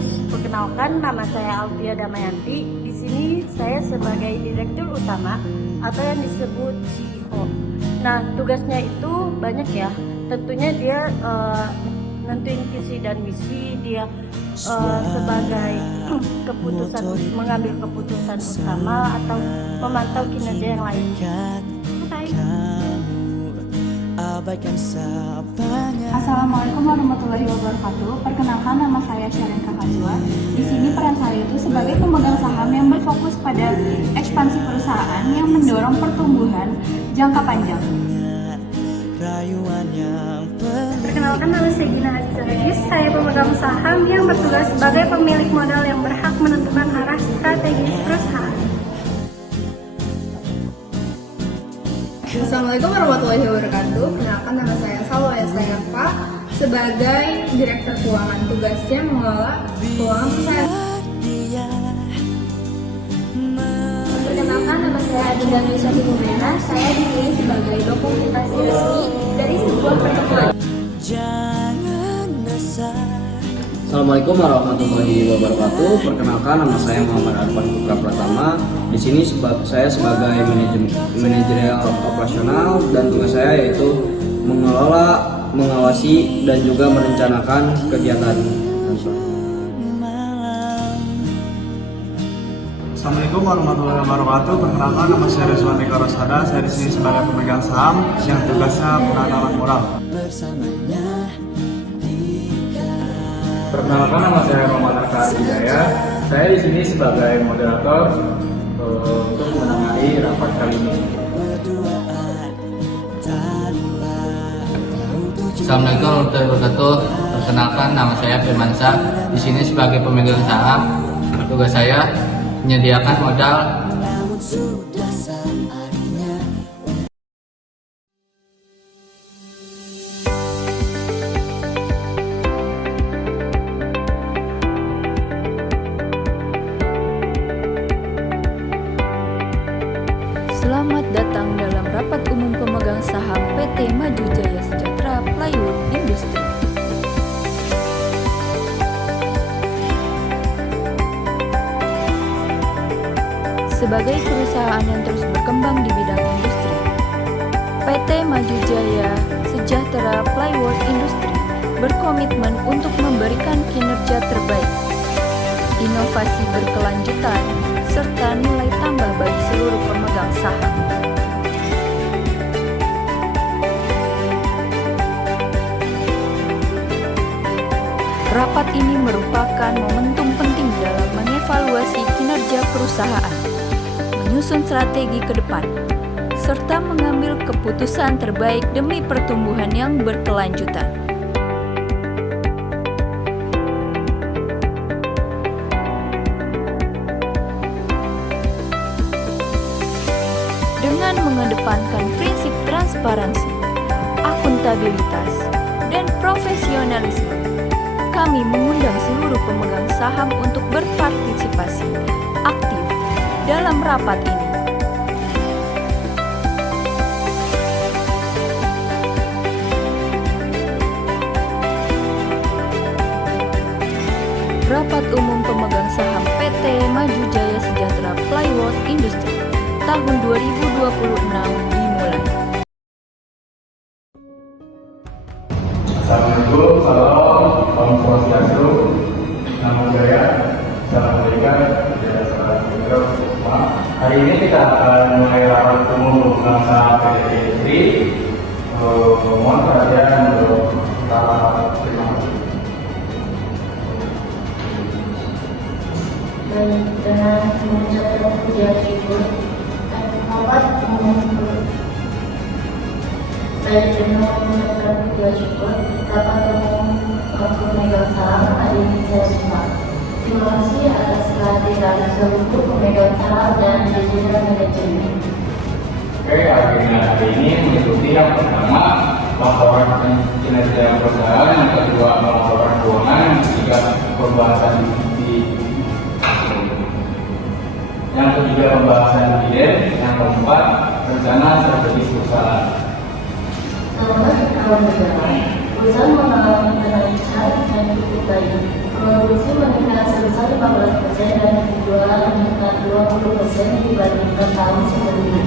guys, perkenalkan nama saya Alfia Damayanti. Di sini saya sebagai direktur utama atau yang disebut CEO. Nah, tugasnya itu banyak ya. Tentunya dia nentuin visi dan misi, dia sebagai mengambil keputusan utama atau memantau kinerja yang lain. Assalamualaikum warahmatullahi wabarakatuh. Perkenalkan, nama saya Syarin Kakazua. Di sini peran saya itu sebagai pemegang saham yang berfokus pada ekspansi perusahaan yang mendorong pertumbuhan jangka panjang. Perkenalkan, nama saya Gina Aziz. Saya pemegang saham yang bertugas sebagai pemilik modal yang berhak menentukan arah strategi perusahaan. Assalamualaikum warahmatullahi wabarakatuh. Perkenalkan, nama saya Salwa Eva sebagai Direktur Keuangan. Tugasnya mengelola keuangan perusahaan. Perkenalkan, nama saya Adinda Nusa Timumena. Saya di sini sebagai dokumentasi resmi dari sebuah pertemuan. Assalamualaikum warahmatullahi wabarakatuh. Perkenalkan, nama saya Muhammad Arfan Putra Pratama. Di sini saya sebagai manajerial operasional dan tugas saya yaitu mengelola, mengawasi dan juga merencanakan kegiatan kantor. Assalamualaikum warahmatullahi wabarakatuh. Perkenalkan, nama saya Rizwan Eka Rosada. Saya di sini sebagai pemegang saham yang tugasnya penanaman modal. Perkenalkan, nama saya Muhammad Arka Hidayah. Saya di sini sebagai moderator untuk menangani rapat kali ini. Assalamualaikum warahmatullahi wabarakatuh. Perkenalkan, nama saya Firmansyah. Di sini sebagai pemegang saham. Tugas saya menyediakan modal. Selamat datang dalam rapat umum pemegang saham PT Maju Jaya Sejahtera Plywood Industri. Sebagai perusahaan yang terus berkembang di bidang industri, PT Maju Jaya Sejahtera Plywood Industri berkomitmen untuk memberikan kinerja terbaik, inovasi berkelanjutan, serta nilai tambah bagi seluruh pemegang saham. Rapat ini merupakan momentum penting dalam mengevaluasi kinerja perusahaan, menyusun strategi ke depan, serta mengambil keputusan terbaik demi pertumbuhan yang berkelanjutan. Dengan mengedepankan prinsip transparansi, akuntabilitas, dan profesionalisme, kami mengundang seluruh pemegang saham untuk berpartisipasi aktif dalam rapat ini. Rapat Umum Pemegang Saham PT Maju Jaya Sejahtera Plywood Industri tahun 2026 dimulai. Assalamualaikum, salam swastiastu, namo buddhaya, salam kebajikan, jaya salam semua. Hari ini kita akan mulai rapat umum pemegang saham PT Industri. Mohon perhatian untuk rapat. Terima kasih. Dan dengan mengucapkan puja syukur dan hormat baik dengan mengucapkan puja syukur dapat pemegang saham hari ini saya semua. Terima kasih atas kehadiran seluruh pemegang saham dan jajaran manajemen. Oke, agenda hari ini meliputi yang pertama laporan kinerja perusahaan, yang kedua laporan keuangan, yang ketiga pembahasan yang ketiga pembahasan dividen, yang keempat rencana strategis perusahaan. Selamat kawan negara, perusahaan mengalami kenaikan dan cukup baik. Produksi meningkat sebesar 15% dan penjualan meningkat 20% dibandingkan tahun sebelumnya.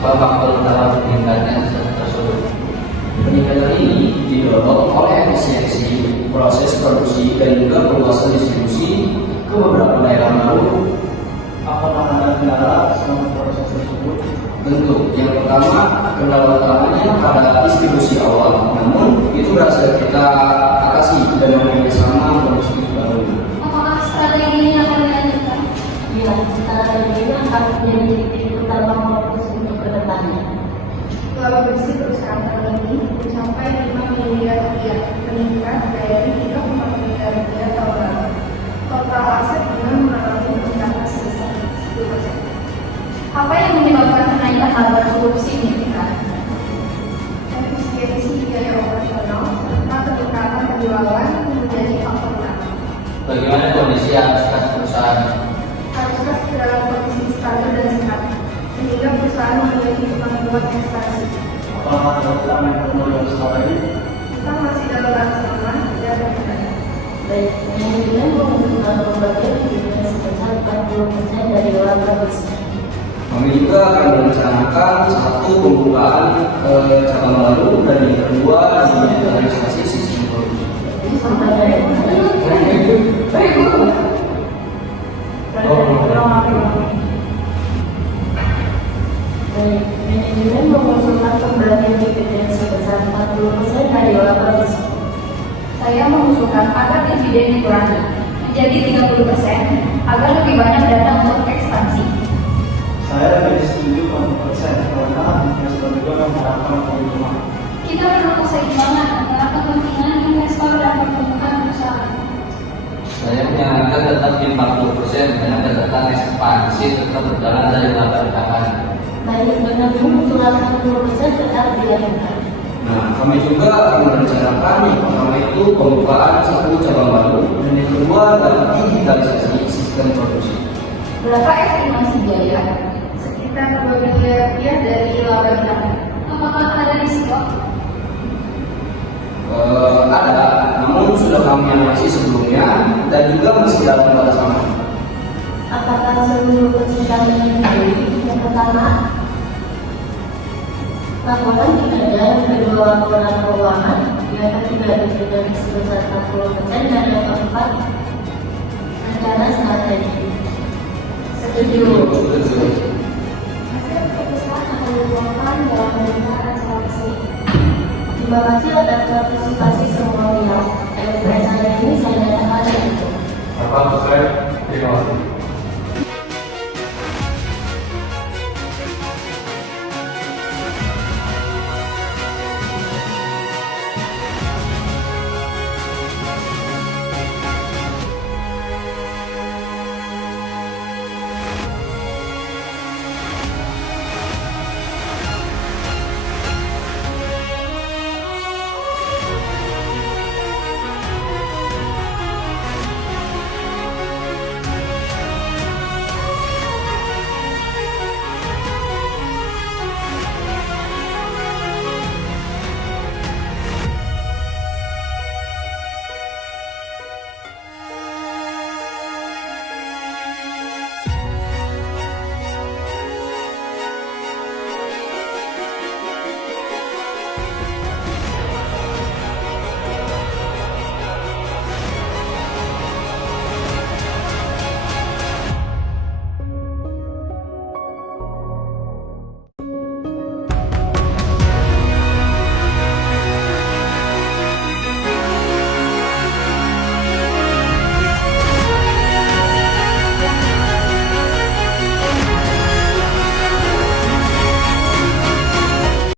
Apa faktor utama meningkatnya tersebut? Peningkatan ini didorong oleh efisiensi proses produksi dan juga perluasan distribusi ke beberapa daerah baru. Apakah ada kendala selama proses tersebut? Tentu, yang pertama kendala utamanya pada distribusi awal, namun itu berhasil kita atasi dengan kerjasama produksi baru. Apakah strategi ini akan dilanjutkan? Ya, strategi ini akan menjadi titik utama fokus untuk kedepannya. Produksi perusahaan ini mencapai 5 miliar rupiah, meningkat dari 3,5 miliar rupiah tahun lalu. Total aset dengan mengalami peningkatan sebesar 10%. Apa yang menyebabkan kenaikan harga cukup signifikan? Efisiensi biaya operasional serta peningkatan penjualan menjadi faktor utama. Bagaimana kondisi arus kas perusahaan? Arus kas dalam kondisi stabil dan sehat, sehingga perusahaan memiliki kemampuan ekspansi. Apakah ada utama yang perlu diwaspadai? Kita masih dalam batas aman dan terkendali. Baik, manajemen mengusulkan pembagian dividen sebesar 40% dari laba bersih. Kami juga akan merencanakan satu pembukaan cabang baru dan yang kedua digitalisasi sistem produksi. Baik, manajemen mengusulkan pembagian dividen sebesar 40% dari laba bersih. Saya mengusulkan agar dividen dikurangi menjadi 30% agar lebih banyak dana untuk ekspansi. Saya lebih setuju 40% karena investor juga mengharapkan keuntungan. Kita perlu keseimbangan antara kepentingan investor dan pertumbuhan perusahaan. Saya menyarankan tetap di 40% dengan catatan ekspansi tetap berjalan dari laba bertahan. Baik, dengan mengusulkan 40% tetap dilakukan. Nah, kami juga akan merencanakan yang pertama itu pembukaan satu cabang baru dan yang kedua adalah digitalisasi sistem produksi. Berapa estimasi biaya? Sekitar 2 miliar rupiah dari laba bertahan. Apakah ada risiko? Ada, namun sudah kami analisis sebelumnya dan juga masih dalam batas aman. Apakah seluruh peserta mengetahui? Yang pertama, laporan kinerja, yang kedua laporan keuangan, yang ketiga dividen sebesar 40% dan yang keempat rencana strategi. Setuju. Hasil keputusan akan dituangkan dalam bentuk resolusi. Terima kasih atas partisipasi semua pihak. LPS hari ini saya nyatakan